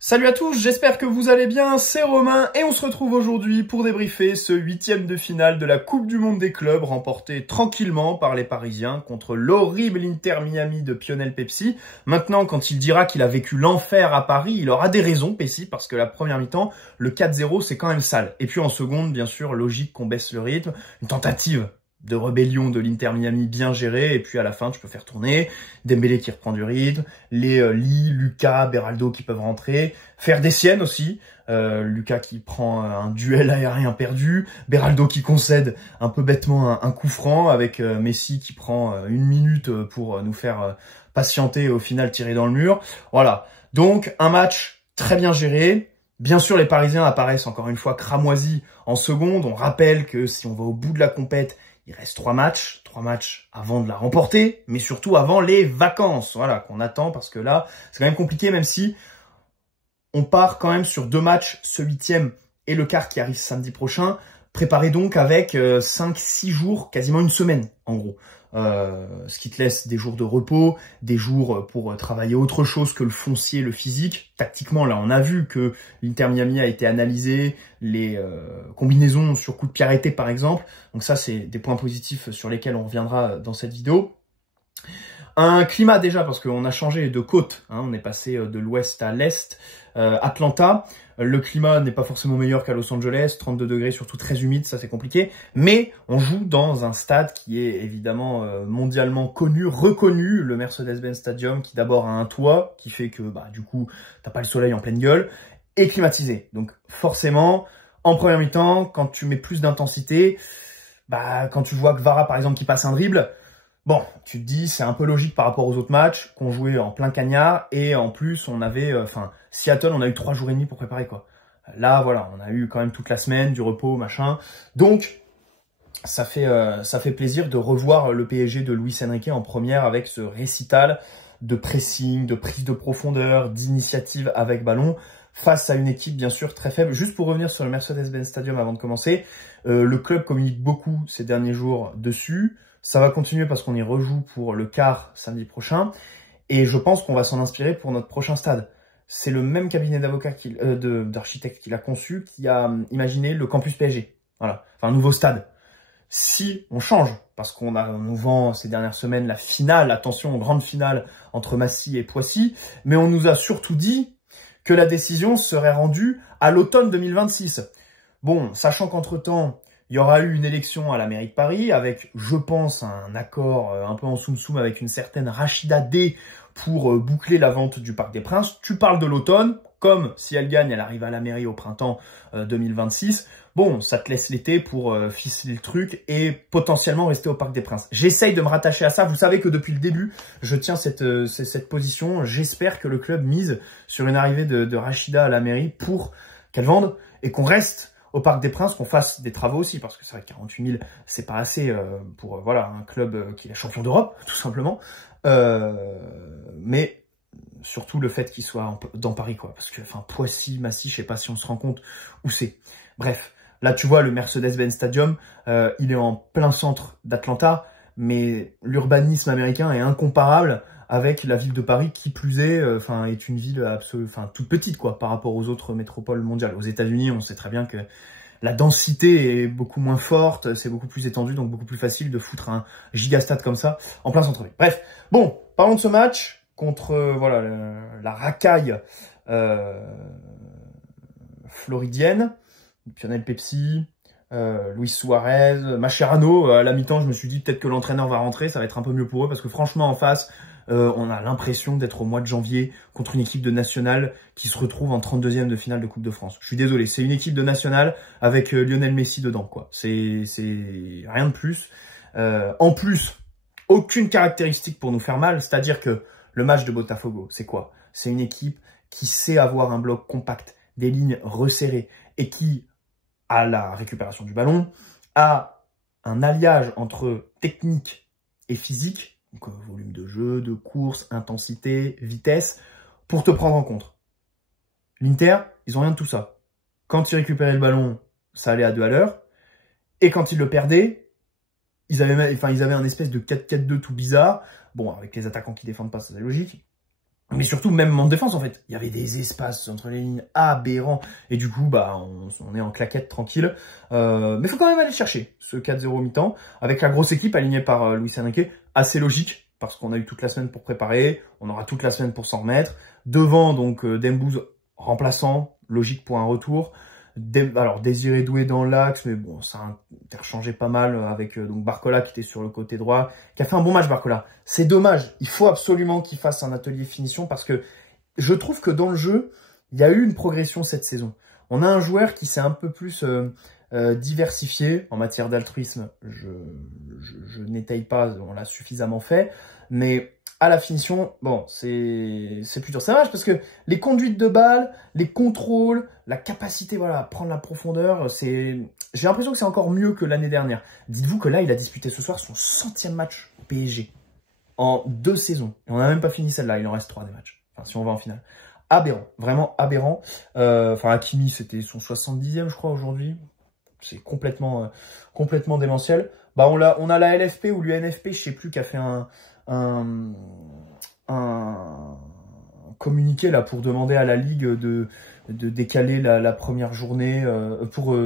Salut à tous, j'espère que vous allez bien, c'est Romain et on se retrouve aujourd'hui pour débriefer ce 8e de finale de la Coupe du Monde des clubs remporté tranquillement par les Parisiens contre l'horrible Inter Miami de Lionel Messi. Maintenant, quand il dira qu'il a vécu l'enfer à Paris, il aura des raisons, Messi, parce que la première mi-temps, le 4-0, c'est quand même sale. Et puis en seconde, bien sûr, logique qu'on baisse le rythme, une tentative de rébellion de l'Inter Miami bien gérée, et puis à la fin, tu peux faire tourner, Dembélé qui reprend du rythme, les Lee, Lucas, Beraldo qui peuvent rentrer, faire des siennes aussi, Lucas qui prend un duel aérien perdu, Beraldo qui concède un peu bêtement un coup franc, avec Messi qui prend une minute pour nous faire patienter et au final tirer dans le mur. Voilà, donc un match très bien géré. Bien sûr, les Parisiens apparaissent encore une fois cramoisis en seconde. On rappelle que si on va au bout de la compète, il reste 3 matchs avant de la remporter, mais surtout avant les vacances, voilà, qu'on attend, parce que là, c'est quand même compliqué, même si on part quand même sur 2 matchs, ce 8e et le quart qui arrive samedi prochain, préparé donc avec 5-6 jours, quasiment une semaine, en gros. Ce qui te laisse des jours de repos, des jours pour travailler autre chose que le foncier, le physique. Tactiquement, là, on a vu que l'Inter Miami a été analysé, les combinaisons sur coup de pied arrêté, par exemple. Donc ça, c'est des points positifs sur lesquels on reviendra dans cette vidéo. Un climat déjà, parce qu'on a changé de côte, hein, on est passé de l'ouest à l'est. Atlanta, le climat n'est pas forcément meilleur qu'à Los Angeles, 32 degrés, surtout très humide, ça c'est compliqué. Mais on joue dans un stade qui est évidemment mondialement connu, reconnu, le Mercedes-Benz Stadium, qui d'abord a un toit, qui fait que du coup, t'as pas le soleil en pleine gueule, et climatisé. Donc forcément, en première mi-temps, quand tu mets plus d'intensité, quand tu vois que Vara par exemple qui passe un dribble, bon, tu te dis, c'est un peu logique par rapport aux autres matchs qu'on jouait en plein cagnard, et en plus, on avait, Seattle, on a eu 3 jours et demi pour préparer, quoi. Là, voilà, on a eu quand même toute la semaine, du repos, machin. Donc, ça fait plaisir de revoir le PSG de Luis Enrique en première avec ce récital de pressing, de prise de profondeur, d'initiative avec ballon, face à une équipe, bien sûr, très faible. Juste pour revenir sur le Mercedes-Benz Stadium avant de commencer, le club communique beaucoup ces derniers jours dessus. Ça va continuer parce qu'on y rejoue pour le quart samedi prochain. Et je pense qu'on va s'en inspirer pour notre prochain stade. C'est le même cabinet d'avocats, d'architectes qui l'a conçu, qui a imaginé le campus PSG. Voilà, enfin un nouveau stade. Si on change, parce qu'on nous vend ces dernières semaines la finale, attention, grande finale entre Massy et Poissy, mais on nous a surtout dit que la décision serait rendue à l'automne 2026. Bon, sachant qu'entre-temps, il y aura eu une élection à la mairie de Paris avec, je pense, un accord un peu en soum-soum avec une certaine Rachida D pour boucler la vente du Parc des Princes. Tu parles de l'automne, comme si elle gagne, elle arrive à la mairie au printemps 2026. Bon, ça te laisse l'été pour ficeler le truc et potentiellement rester au Parc des Princes. J'essaye de me rattacher à ça. Vous savez que depuis le début, je tiens cette position. J'espère que le club mise sur une arrivée de Rachida à la mairie pour qu'elle vende et qu'on reste au Parc des Princes, qu'on fasse des travaux aussi, parce que c'est vrai que 48 000, c'est pas assez pour voilà un club qui est champion d'Europe, tout simplement. Mais surtout le fait qu'il soit dans Paris, quoi. Parce que, Poissy, Massy, je sais pas si on se rend compte où c'est. Bref, là, tu vois, le Mercedes-Benz Stadium, il est en plein centre d'Atlanta, mais l'urbanisme américain est incomparable avec la ville de Paris, qui plus est, est une ville toute petite, quoi, par rapport aux autres métropoles mondiales. Aux États-Unis, on sait très bien que la densité est beaucoup moins forte, c'est beaucoup plus étendu, donc beaucoup plus facile de foutre un gigastade comme ça en plein centre-ville. Bref, bon, parlons de ce match contre la racaille floridienne, Lionel Messi, Luis Suarez, Mascherano. À la mi-temps, je me suis dit peut-être que l'entraîneur va rentrer, ça va être un peu mieux pour eux, parce que franchement, en face, on a l'impression d'être au mois de janvier contre une équipe de nationale qui se retrouve en 32e de finale de Coupe de France. Je suis désolé, c'est une équipe de nationale avec Lionel Messi dedans, quoi. C'est rien de plus. En plus, aucune caractéristique pour nous faire mal, c'est-à-dire que le match de Botafogo, c'est quoi? C'est une équipe qui sait avoir un bloc compact, des lignes resserrées, et qui, à la récupération du ballon, a un alliage entre technique et physique, donc volume de jeu, de course, intensité, vitesse, pour te prendre en compte. L'Inter, ils ont rien de tout ça. Quand ils récupéraient le ballon, ça allait à 2 à l'heure, et quand ils le perdaient, ils avaient un espèce de 4-4-2 tout bizarre. Bon, avec les attaquants qui défendent pas, ça c'est logique. Mais surtout, même en défense, en fait, il y avait des espaces entre les lignes aberrants. Et du coup, bah, on est en claquette tranquille. Mais il faut quand même aller chercher ce 4-0 mi-temps avec la grosse équipe alignée par Luis Enrique. Assez logique, parce qu'on a eu toute la semaine pour préparer. On aura toute la semaine pour s'en remettre. Devant, donc, Dembouz remplaçant, logique pour un retour. Alors, Désiré Doué dans l'axe, mais bon, ça a interchangé pas mal avec donc Barcola qui était sur le côté droit, qui a fait un bon match, Barcola. C'est dommage, il faut absolument qu'il fasse un atelier finition parce que je trouve que dans le jeu, il y a eu une progression cette saison. On a un joueur qui s'est un peu plus diversifié en matière d'altruisme. Je n'étaye pas, on l'a suffisamment fait, mais à la finition, bon, c'est plutôt dommage parce que les conduites de balles, les contrôles, la capacité, voilà, à prendre la profondeur, j'ai l'impression que c'est encore mieux que l'année dernière. Dites-vous que là, il a disputé ce soir son 100e match au PSG en 2 saisons. Et on n'a même pas fini celle-là, il en reste 3 des matchs. Enfin, si on va en finale. Aberrant, vraiment aberrant. Enfin, Hakimi, c'était son 70e, je crois, aujourd'hui. C'est complètement démentiel. Bah, on a la LFP ou l'UNFP, je sais plus, qui a fait un communiqué là pour demander à la Ligue de décaler la première journée pour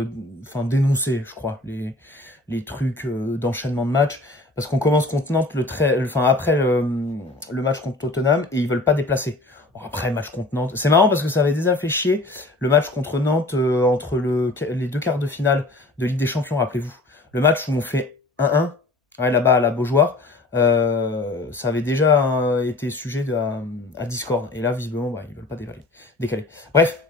dénoncer, je crois, les trucs d'enchaînement de matchs. Parce qu'on commence contre Nantes après le match contre Tottenham et ils veulent pas déplacer. Bon, après, le match contre Nantes, c'est marrant parce que ça avait déjà fait chier le match contre Nantes entre les 2 quarts de finale de Ligue des Champions, rappelez-vous. Le match où on fait 1-1, ouais, là-bas à la Beaujoire, ça avait déjà été sujet à Discord. Et là, visiblement, bah, ils veulent pas décaler. Bref.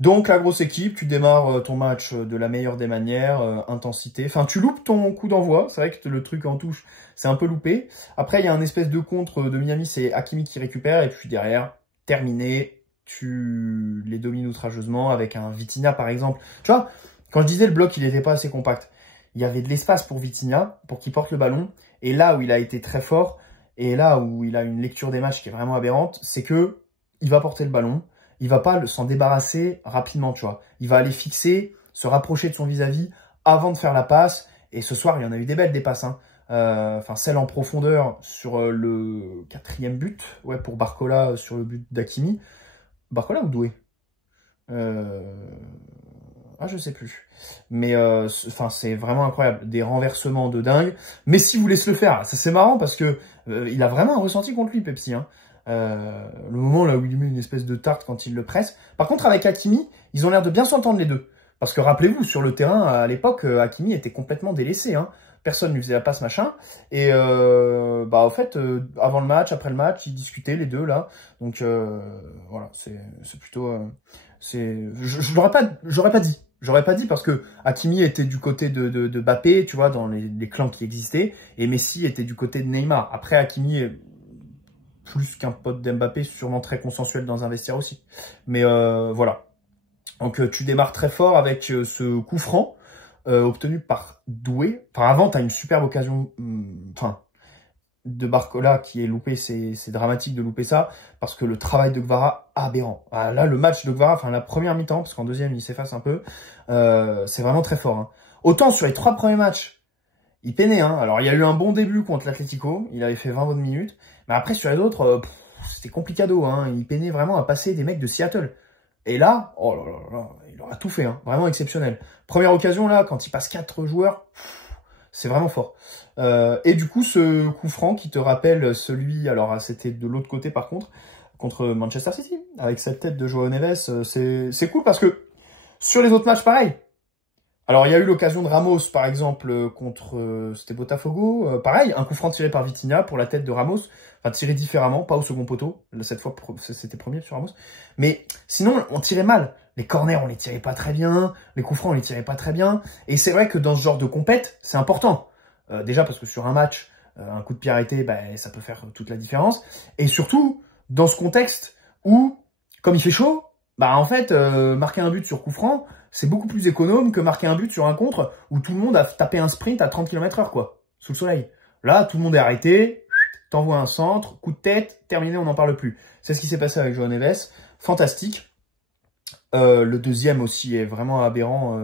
Donc, la grosse équipe, tu démarres ton match de la meilleure des manières, intensité. Enfin, tu loupes ton coup d'envoi. C'est vrai que le truc en touche, c'est un peu loupé. Après, il y a un espèce de contre de Miami, c'est Hakimi qui récupère. Et puis derrière, terminé, tu les domines outrageusement avec un Vitinha, par exemple. Tu vois, quand je disais le bloc, il n'était pas assez compact. Il y avait de l'espace pour Vitinha, pour qu'il porte le ballon. Et là où il a été très fort, et là où il a une lecture des matchs qui est vraiment aberrante, c'est que il va porter le ballon. Il va pas s'en débarrasser rapidement, tu vois. Il va aller fixer, se rapprocher de son vis-à-vis avant de faire la passe. Et ce soir, il y en a eu des belles, des passes. Hein. Celle en profondeur sur le 4e but, ouais, pour Barcola sur le but d'Hakimi. Barcola ou Doué je sais plus. Mais c'est vraiment incroyable. Des renversements de dingue. Messi vous laisse le faire. Ça, c'est marrant parce que il a vraiment un ressenti contre lui, Pepsi. Hein. Le moment là où il lui met une espèce de tarte quand il le presse. Par contre, avec Hakimi, ils ont l'air de bien s'entendre les deux. Parce que rappelez-vous, sur le terrain, à l'époque, Hakimi était complètement délaissé. Hein. Personne ne lui faisait la passe, machin. Et au fait, avant le match, après le match, ils discutaient les deux là. Donc voilà, c'est plutôt... J'aurais pas dit. J'aurais pas dit parce que Hakimi était du côté de Mbappé, tu vois, dans les clans qui existaient. Et Messi était du côté de Neymar. Après, Hakimi est plus qu'un pote d'Mbappé, sûrement très consensuel dans un vestiaire aussi. Mais voilà. Donc tu démarres très fort avec ce coup franc obtenu par Doué. Enfin, avant, tu as une superbe occasion de Barcola qui est loupé. C'est dramatique de louper ça parce que le travail de Guevara, aberrant. Ah, là, le match de Guevara, enfin la première mi-temps, parce qu'en deuxième, il s'efface un peu, c'est vraiment très fort. Hein. Autant sur les 3 premiers matchs, il peinait. Hein. Alors, il y a eu un bon début contre l'Atlético. Il avait fait 20 bonnes minutes. Mais après, sur les autres, c'était complicado. Hein. Il peinait vraiment à passer des mecs de Seattle. Et là, oh là là là, il aura tout fait. Hein. Vraiment exceptionnel. Première occasion, là, quand il passe 4 joueurs, c'est vraiment fort. Et du coup, ce coup franc qui te rappelle celui... Alors, c'était de l'autre côté, par contre, contre Manchester City. Avec cette tête de João Neves, c'est cool parce que sur les autres matchs, pareil. Alors, il y a eu l'occasion de Ramos, par exemple, contre... c'était Botafogo. Pareil, un coup franc tiré par Vitinha pour la tête de Ramos. Enfin, tiré différemment, pas au second poteau. Cette fois, c'était premier sur Ramos. Mais sinon, on tirait mal. Les corners, on les tirait pas très bien. Les coups francs, on les tirait pas très bien. Et c'est vrai que dans ce genre de compète, c'est important. Déjà parce que sur un match, un coup de pied arrêté, ça peut faire toute la différence. Et surtout, dans ce contexte où, comme il fait chaud, en fait, marquer un but sur coup franc, c'est beaucoup plus économe que marquer un but sur un contre où tout le monde a tapé un sprint à 30 km/h, quoi, sous le soleil. Là, tout le monde est arrêté, t'envoies un centre, coup de tête, terminé, on n'en parle plus. C'est ce qui s'est passé avec João Neves. Fantastique. Le deuxième aussi est vraiment aberrant,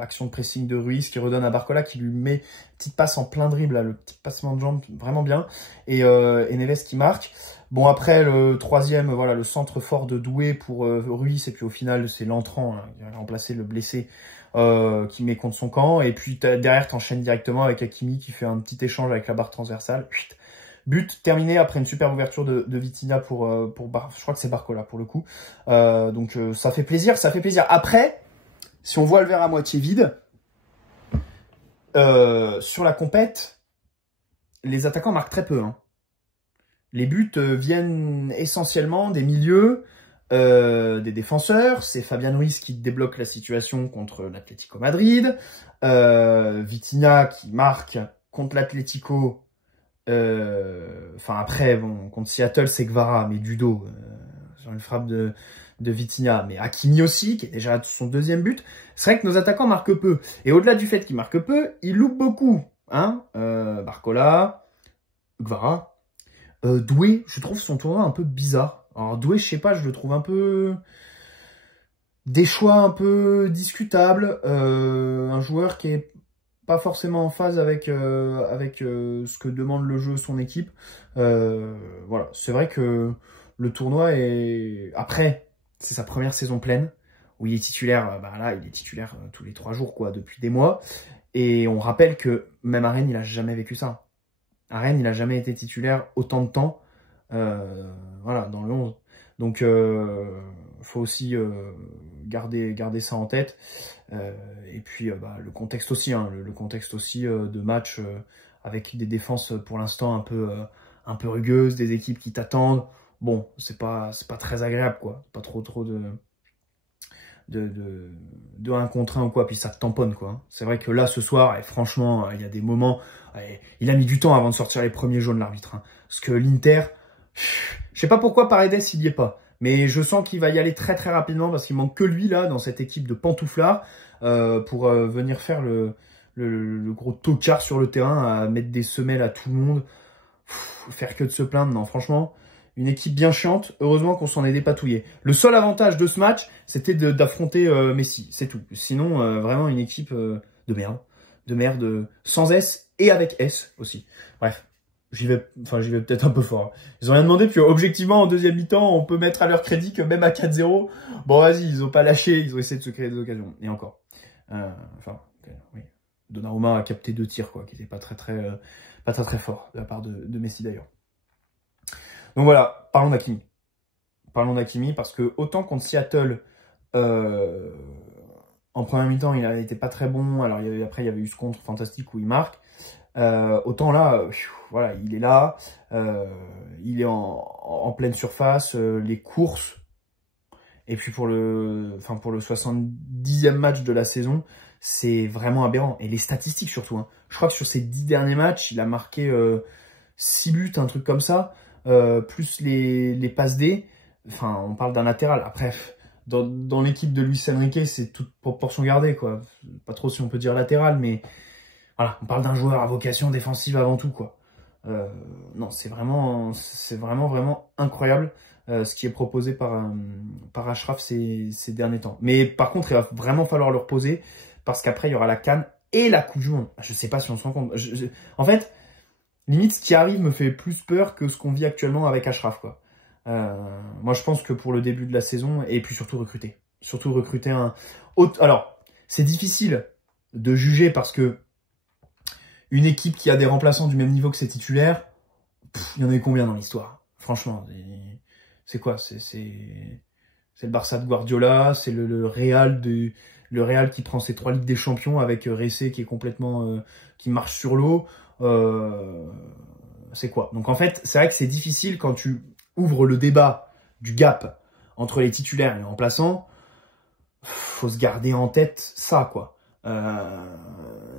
action de pressing de Ruiz qui redonne à Barcola, qui lui met petite passe en plein dribble, là, le petit passement de jambe vraiment bien, et Neves qui marque. Bon, après le troisième, voilà, le centre fort de Doué pour Ruiz, et puis au final c'est l'entrant qui a remplacé le blessé qui met contre son camp, et puis derrière t'enchaînes directement avec Hakimi qui fait un petit échange avec la barre transversale. But terminé après une superbe ouverture de Vitinha pour je crois que c'est Barcola pour le coup. Donc ça fait plaisir, ça fait plaisir. Après, si on voit le verre à moitié vide, sur la compète, les attaquants marquent très peu. Hein. Les buts viennent essentiellement des milieux, des défenseurs. C'est Fabian Ruiz qui débloque la situation contre l'Atlético Madrid. Vitinha qui marque contre l'Atlético. Enfin après, bon, contre Seattle, c'est Guevara, mais du dos, sur une frappe de Vitinha, mais Hakimi aussi, qui est déjà son deuxième but. C'est vrai que nos attaquants marquent peu. Et au-delà du fait qu'ils marquent peu, ils loupent beaucoup. Hein, Barcola, Guevara, Doué, je trouve son tournoi un peu bizarre. Alors Doué, je sais pas, je le trouve un peu... Des choix un peu discutables. Un joueur qui est pas forcément en phase avec ce que demande le jeu, son équipe. Voilà, c'est vrai que le tournoi est... Après, c'est sa première saison pleine, où il est titulaire, bah là, il est titulaire tous les 3 jours, quoi, depuis des mois. Et on rappelle que même à Rennes, il a jamais vécu ça. À Rennes, il a jamais été titulaire autant de temps, voilà, dans le 11. Donc, faut aussi garder ça en tête. Et puis bah, le contexte aussi, hein, le contexte aussi de match avec des défenses pour l'instant un peu rugueuses, des équipes qui t'attendent. Bon, c'est pas très agréable, quoi. Pas trop de 1 contre 1 ou quoi, puis ça te tamponne, quoi. C'est vrai que là, ce soir, et franchement, il y a des moments, il a mis du temps avant de sortir les premiers jaunes, l'arbitre. Hein, parce que l'Inter, je sais pas pourquoi Paredes, il y est pas. Mais je sens qu'il va y aller très très rapidement parce qu'il manque que lui, là, dans cette équipe de pantouflards, pour venir faire le gros tocard sur le terrain, à mettre des semelles à tout le monde, faire que de se plaindre. Non, franchement... Une équipe bien chiante, heureusement qu'on s'en est dépatouillé. Le seul avantage de ce match, c'était d'affronter Messi, c'est tout. Sinon, vraiment une équipe de merde, sans S et avec S aussi. Bref, j'y vais peut-être un peu fort. Ils ont rien demandé, puis objectivement, en deuxième mi-temps, on peut mettre à leur crédit que même à 4-0, bon vas-y, ils ont pas lâché, ils ont essayé de se créer des occasions. Et encore. Oui. Donnarumma a capté 2 tirs, quoi, qui n'étaient pas très forts, de la part de Messi d'ailleurs. Donc voilà, parlons d'Hakimi. Parlons d'Hakimi parce que autant contre Seattle, en première mi-temps, il n'était pas très bon. Alors après, il y avait eu ce contre fantastique où il marque. Autant là, voilà, il est là. Il est en pleine surface. Les courses. Et puis pour le 70e match de la saison, c'est vraiment aberrant. Et les statistiques surtout. Hein. Je crois que sur ces 10 derniers matchs, il a marqué 6 buts, un truc comme ça. Plus les passes D, enfin on parle d'un latéral. Après, dans l'équipe de Luis Enrique, c'est toute proportion gardée, quoi. Pas trop si on peut dire latéral, mais voilà, on parle d'un joueur à vocation défensive avant tout, quoi. Non, c'est vraiment incroyable ce qui est proposé par Achraf ces derniers temps. Mais par contre, il va vraiment falloir le reposer parce qu'après il y aura la CAN et la Coupe du Monde. Je sais pas si on se rend compte. En fait, limite, ce qui arrive me fait plus peur que ce qu'on vit actuellement avec Achraf, quoi. Moi, je pense que pour le début de la saison, et puis surtout recruter un autre... Alors, c'est difficile de juger parce que une équipe qui a des remplaçants du même niveau que ses titulaires, il y en a eu combien dans l'histoire? Franchement, c'est quoi? C'est le Barça de Guardiola, c'est le Real qui prend ses 3 Ligues des Champions avec Ressé qui est complètement... qui marche sur l'eau. C'est quoi? Donc en fait, c'est vrai que c'est difficile quand tu ouvres le débat du gap entre les titulaires et les remplaçants. Faut se garder en tête ça, quoi.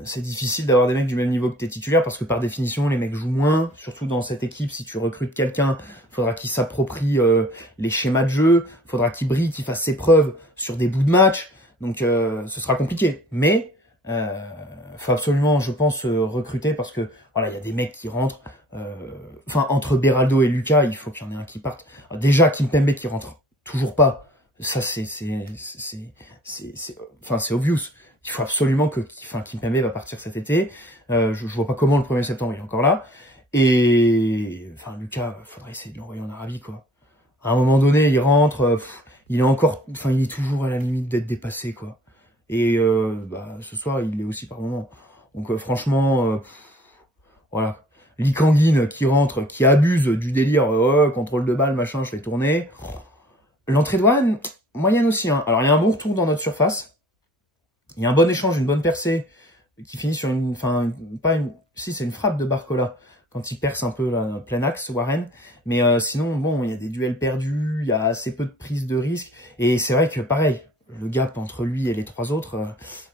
C'est difficile d'avoir des mecs du même niveau que tes titulaires parce que par définition, les mecs jouent moins. Surtout dans cette équipe, si tu recrutes quelqu'un, faudra qu'il s'approprie les schémas de jeu, faudra qu'il brille, qu'il fasse ses preuves sur des bouts de match. Donc ce sera compliqué. Mais faut absolument, je pense, recruter parce que voilà, il y a des mecs qui rentrent. Enfin, entre Beraldo et Lucas, il faut qu'il y en ait un qui parte. Alors, déjà, Kimpembe qui rentre toujours pas. Ça, enfin, c'est obvious. Il faut absolument que, Kimpembe va partir cet été. Je vois pas comment le 1er septembre il est encore là. Et, enfin, Lucas, faudrait essayer de l'envoyer en Arabie, quoi. À un moment donné, il rentre, il est encore, enfin, il est toujours à la limite d'être dépassé, quoi. Et, ce soir, il est aussi par moment. Donc, franchement, voilà. Lee Kang-in qui rentre, qui abuse du délire, contrôle de balle, machin, je fais tourner. L'entrée de Varane, moyenne aussi, hein. Alors, il y a un bon retour dans notre surface. Il y a un bon échange, une bonne percée qui finit sur une, enfin, pas une, si, c'est une frappe de Barcola quand il perce un peu là, plein axe, Warren. Mais sinon, bon, il y a des duels perdus, il y a assez peu de prise de risque. Et c'est vrai que, pareil, le gap entre lui et les 3 autres,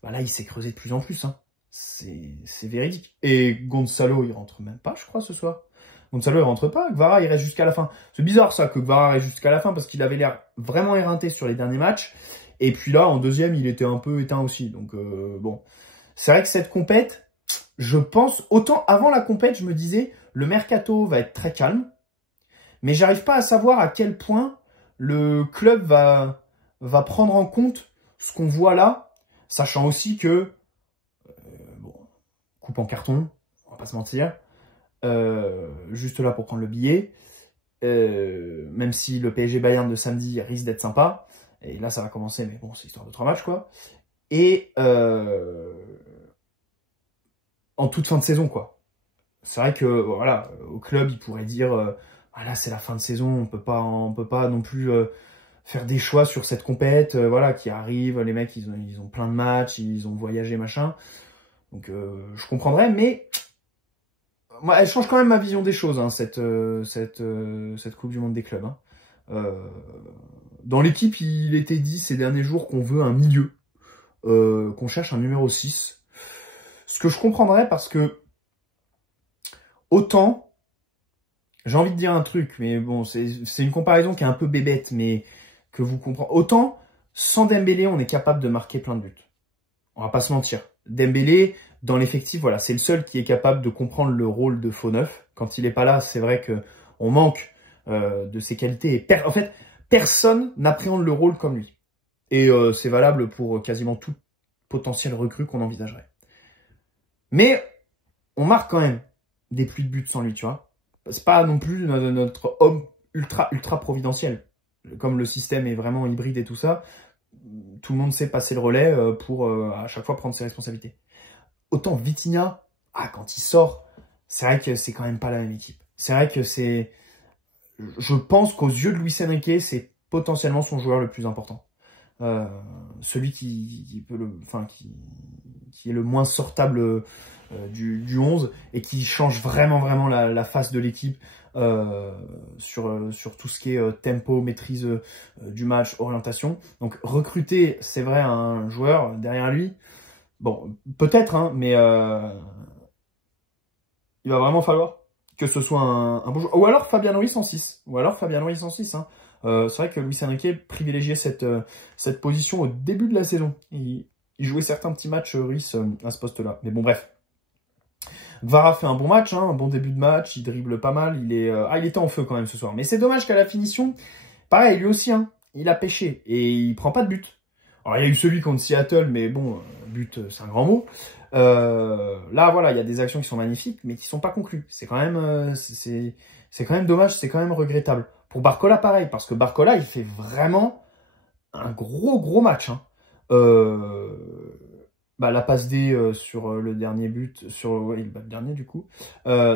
là, il s'est creusé de plus en plus, hein. C'est véridique. Et Gonzalo, il rentre même pas, je crois, ce soir. Gonzalo, il rentre pas. Kvara, il reste jusqu'à la fin. C'est bizarre, ça, que Kvara reste jusqu'à la fin, parce qu'il avait l'air vraiment éreinté sur les derniers matchs. Et puis là, en deuxième, il était un peu éteint aussi. Donc, bon. C'est vrai que cette compète, je pense, autant avant la compète, je me disais, le mercato va être très calme. Mais j'arrive pas à savoir à quel point le club va prendre en compte ce qu'on voit là, sachant aussi que, bon, coupe en carton, on va pas se mentir, juste là pour prendre le billet, même si le PSG Bayern de samedi risque d'être sympa, et là ça va commencer, mais bon, c'est histoire de 3 matchs, quoi, et en toute fin de saison, quoi. C'est vrai que, voilà, au club, ils pourraient dire, là c'est la fin de saison, on peut pas non plus faire des choix sur cette compète, voilà, qui arrive, les mecs, ils ont plein de matchs, ils ont voyagé, machin, donc je comprendrais, mais moi, elle change quand même ma vision des choses, hein, cette Coupe du Monde des clubs. Hein. Dans l'équipe, il était dit ces derniers jours qu'on veut un milieu, qu'on cherche un numéro 6. Ce que je comprendrais parce que, autant, j'ai envie de dire un truc, mais bon, c'est une comparaison qui est un peu bébête, mais que vous comprenez. Autant, sans Dembélé, on est capable de marquer plein de buts. On va pas se mentir. Dembélé, dans l'effectif, voilà, c'est le seul qui est capable de comprendre le rôle de faux neuf. Quand il est pas là, c'est vrai que on manque de ses qualités. Et en fait, personne n'appréhende le rôle comme lui. Et c'est valable pour quasiment tout potentiel recrue qu'on envisagerait. Mais on marque quand même des plus de buts sans lui, tu vois. C'est pas non plus notre homme ultra providentiel. Comme le système est vraiment hybride et tout ça, tout le monde sait passer le relais pour à chaque fois prendre ses responsabilités. Autant Vitinha, quand il sort, c'est vrai que c'est quand même pas la même équipe. C'est vrai que c'est... Je pense qu'aux yeux de Luis Enrique, c'est potentiellement son joueur le plus important. Celui qui peut qui est le moins sortable du 11 et qui change vraiment la face de l'équipe sur tout ce qui est tempo, maîtrise du match, orientation. Donc recruter, c'est vrai, un joueur derrière lui, bon, peut-être, hein, mais il va vraiment falloir que ce soit un bon joueur. Ou alors Fabian Ruiz en 6. Hein. C'est vrai que Luis Enrique privilégiait cette position au début de la saison. Il jouait certains petits matchs Ruiz à ce poste-là. Mais bon, bref. Kvara fait un bon match, hein, un bon début de match, il dribble pas mal, il était en feu quand même ce soir. Mais c'est dommage qu'à la finition, pareil, lui aussi, hein, il a pêché et il prend pas de but. Alors il y a eu celui contre Seattle, mais bon, but, c'est un grand mot. Là, voilà, il y a des actions qui sont magnifiques, mais qui sont pas conclues. C'est quand même, c'est quand même dommage, c'est quand même regrettable. Pour Barcola, pareil, parce que Barcola, il fait vraiment un gros match. Hein. La passe D sur le dernier but, le dernier du coup,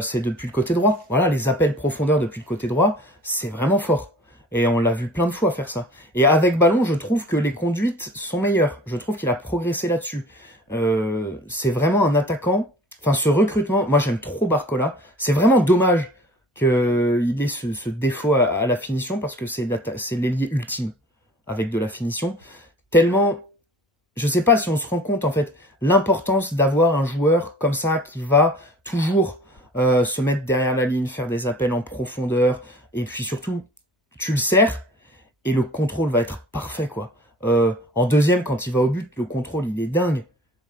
c'est depuis le côté droit. Voilà, les appels profondeur depuis le côté droit, c'est vraiment fort. Et on l'a vu plein de fois faire ça. Et avec ballon, je trouve que les conduites sont meilleures. Je trouve qu'il a progressé là-dessus. C'est vraiment un attaquant. Enfin, ce recrutement, moi j'aime trop Barcola. C'est vraiment dommage qu'il ait ce défaut à la finition parce que c'est l'ailier ultime avec de la finition. Tellement... Je sais pas si on se rend compte, en fait, l'importance d'avoir un joueur comme ça qui va toujours se mettre derrière la ligne, faire des appels en profondeur. Et puis surtout, tu le sers et le contrôle va être parfait, quoi. En deuxième, quand il va au but, le contrôle, il est dingue.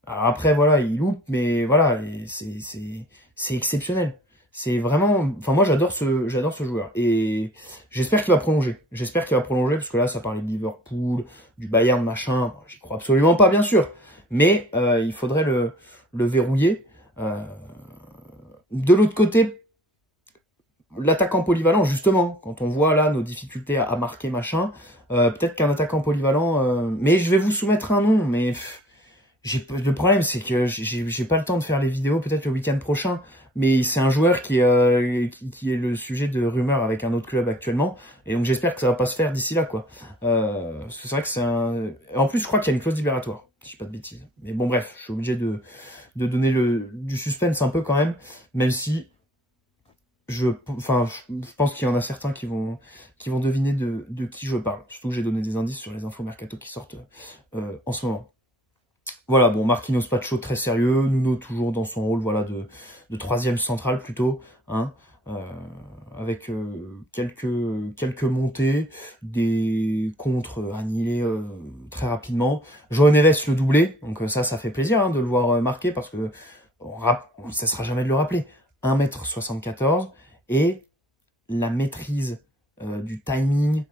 Alors après, voilà, il loupe, mais voilà, c'est exceptionnel. C'est vraiment... Enfin, moi, j'adore ce joueur. Et j'espère qu'il va prolonger. J'espère qu'il va prolonger, parce que là, ça parlait de Liverpool, du Bayern, machin. J'y crois absolument pas, bien sûr. Mais il faudrait le verrouiller. De l'autre côté, l'attaquant polyvalent, justement, quand on voit là nos difficultés à marquer, machin, peut-être qu'un attaquant polyvalent... mais je vais vous soumettre un nom, mais... Le problème, c'est que j'ai pas le temps de faire les vidéos, peut-être le week-end prochain. Mais c'est un joueur qui est le sujet de rumeurs avec un autre club actuellement. Et donc j'espère que ça va pas se faire d'ici là, quoi. C'est vrai que c'est un... En plus, je crois qu'il y a une clause libératoire, si je dis pas de bêtises. Mais bon, bref, je suis obligé de donner du suspense un peu quand même si je pense qu'il y en a certains qui vont deviner de qui je parle. Surtout que j'ai donné des indices sur les infos mercato qui sortent en ce moment. Voilà, bon, Marquinhos pas de chaud, très sérieux. Nuno toujours dans son rôle, voilà, de troisième central plutôt, hein, avec quelques montées, des contres annihilés très rapidement. João Neves le doublé, donc ça fait plaisir hein, de le voir marquer parce que on ne cessera jamais de le rappeler. 1m74 et la maîtrise du timing,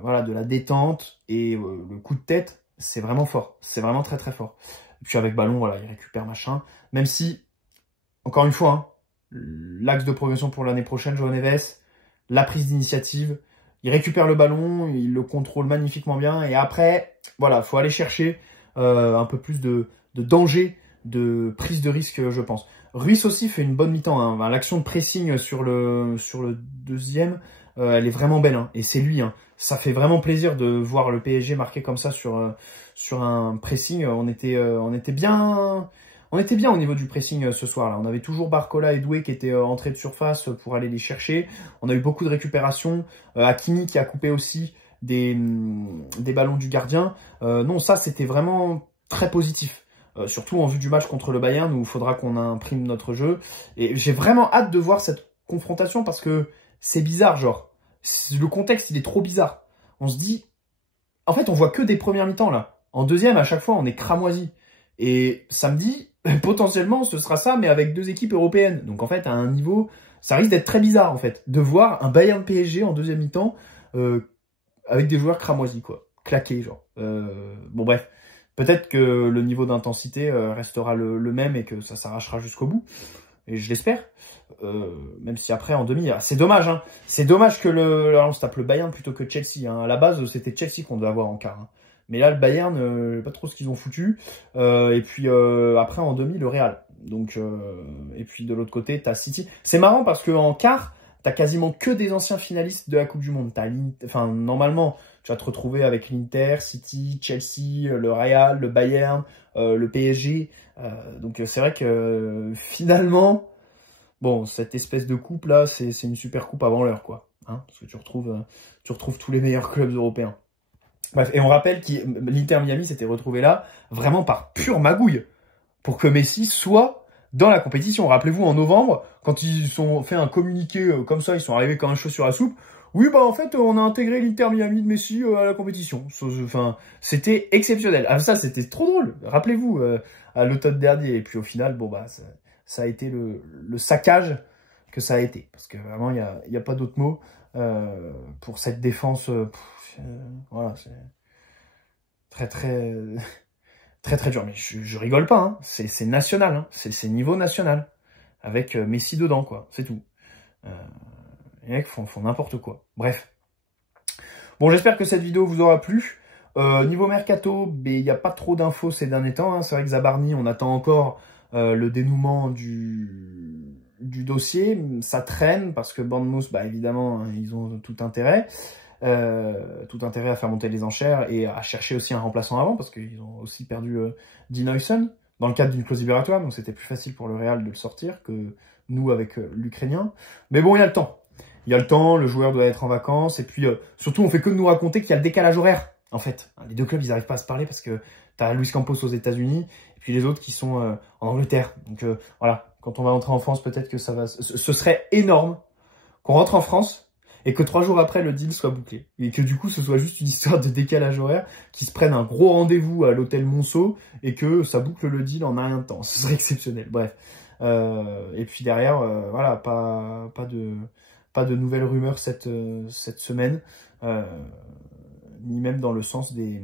voilà, de la détente et le coup de tête. C'est vraiment fort, c'est vraiment très très fort. Et puis avec ballon, voilà, il récupère machin. Même si, encore une fois, hein, l'axe de progression pour l'année prochaine, João Neves, la prise d'initiative, il récupère le ballon, il le contrôle magnifiquement bien. Et après, voilà, faut aller chercher un peu plus de danger, de prise de risque, je pense. Ruiz aussi fait une bonne mi-temps. Hein. L'action de pressing sur le deuxième, elle est vraiment belle. Hein. Et c'est lui, hein. Ça fait vraiment plaisir de voir le PSG marqué comme ça sur un pressing. On était bien au niveau du pressing ce soir-là. On avait toujours Barcola et Doué qui étaient entrés de surface pour aller les chercher. On a eu beaucoup de récupérations. Hakimi qui a coupé aussi des ballons du gardien. Non, ça c'était vraiment très positif. Surtout en vue du match contre le Bayern où il faudra qu'on imprime notre jeu. Et j'ai vraiment hâte de voir cette confrontation parce que c'est bizarre, genre. Le contexte, il est trop bizarre. On se dit... En fait, on voit que des premières mi-temps, là. En deuxième, à chaque fois, on est cramoisi. Et samedi, potentiellement, ce sera ça, mais avec deux équipes européennes. Donc, en fait, à un niveau... Ça risque d'être très bizarre, en fait. De voir un Bayern PSG en deuxième mi-temps avec des joueurs cramoisis, quoi. Claqués, genre. Bon, bref. Peut-être que le niveau d'intensité restera le même et que ça s'arrachera jusqu'au bout. Et je l'espère. Même si après en demi, c'est dommage. Hein. C'est dommage que alors on se tape le Bayern plutôt que Chelsea. Hein. À la base, c'était Chelsea qu'on devait avoir en quart. Hein. Mais là, le Bayern, pas trop ce qu'ils ont foutu. Et puis après en demi, le Real. Donc et puis de l'autre côté, t'as City. C'est marrant parce que en quart, t'as quasiment que des anciens finalistes de la Coupe du Monde. Enfin normalement, tu vas te retrouver avec l'Inter, City, Chelsea, le Real, le Bayern, le PSG. Donc c'est vrai que finalement, bon, cette espèce de coupe là, c'est une super coupe avant l'heure, quoi. Hein, parce que tu retrouves tous les meilleurs clubs européens. Bref, et on rappelle que l'Inter Miami s'était retrouvé là vraiment par pure magouille pour que Messi soit dans la compétition. Rappelez-vous en novembre, quand ils ont fait un communiqué comme ça, ils sont arrivés comme un cheveu sur la soupe. Oui, bah en fait, on a intégré l'Inter Miami de Messi à la compétition. Enfin, c'était exceptionnel. Ah, ça, c'était trop drôle. Rappelez-vous, à l'automne dernier. Et puis au final, bon bah, ça a été le saccage que ça a été. Parce que vraiment, il y a pas d'autre mot pour cette défense. Voilà, c'est très dur. Mais je rigole pas. Hein. C'est national. Hein. C'est niveau national avec Messi dedans, quoi. C'est tout. Les mecs font n'importe quoi. Bref. Bon, j'espère que cette vidéo vous aura plu. Niveau mercato, il n'y a pas trop d'infos ces derniers temps. Hein. C'est vrai que Zabarni, on attend encore le dénouement du dossier. Ça traîne parce que Bournemouth, évidemment, hein, ils ont tout intérêt. À faire monter les enchères et à chercher aussi un remplaçant avant parce qu'ils ont aussi perdu Dean Huijsen dans le cadre d'une clause libératoire. Donc c'était plus facile pour le Real de le sortir que nous avec l'Ukrainien. Mais bon, il y a le temps. Il y a le temps, le joueur doit être en vacances, et puis surtout on fait que de nous raconter qu'il y a le décalage horaire, en fait. Les deux clubs, ils n'arrivent pas à se parler parce que t'as Luis Campos aux États-Unis et puis les autres qui sont en Angleterre. Donc voilà, quand on va rentrer en France, peut-être que ça va... Ce serait énorme qu'on rentre en France et que 3 jours après, le deal soit bouclé. Et que du coup, ce soit juste une histoire de décalage horaire, qu'ils se prennent un gros rendez-vous à l'hôtel Monceau et que ça boucle le deal en un rien de temps. Ce serait exceptionnel. Bref. Et puis derrière, voilà, pas de nouvelles rumeurs cette semaine, ni même dans le sens des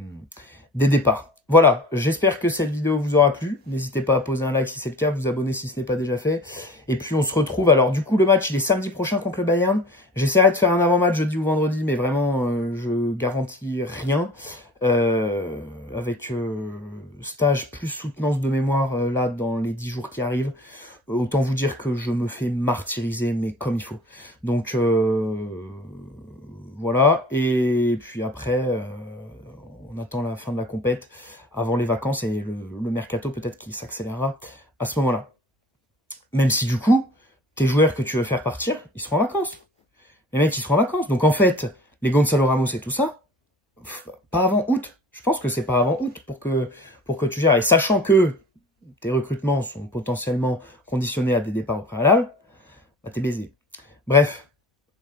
départs. Voilà, j'espère que cette vidéo vous aura plu. N'hésitez pas à poser un like si c'est le cas, vous abonner si ce n'est pas déjà fait. Et puis on se retrouve, alors du coup le match il est samedi prochain contre le Bayern. J'essaierai de faire un avant-match jeudi ou vendredi, mais vraiment je garantis rien. Avec stage plus soutenance de mémoire là dans les 10 jours qui arrivent. Autant vous dire que je me fais martyriser, mais comme il faut. Donc voilà, et puis après on attend la fin de la compète avant les vacances et le mercato peut-être qui s'accélérera à ce moment-là. Même si du coup, tes joueurs que tu veux faire partir, ils seront en vacances. Les mecs, ils seront en vacances. Donc en fait, les Gonzalo Ramos et tout ça, pas avant août. Je pense que c'est pas avant août pour que tu gères. Et sachant que tes recrutements sont potentiellement conditionnés à des départs au préalable, bah t'es baisé. Bref,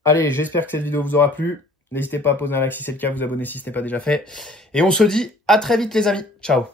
allez, j'espère que cette vidéo vous aura plu. N'hésitez pas à poser un like si c'est le cas, vous abonner si ce n'est pas déjà fait. Et on se dit à très vite les amis. Ciao.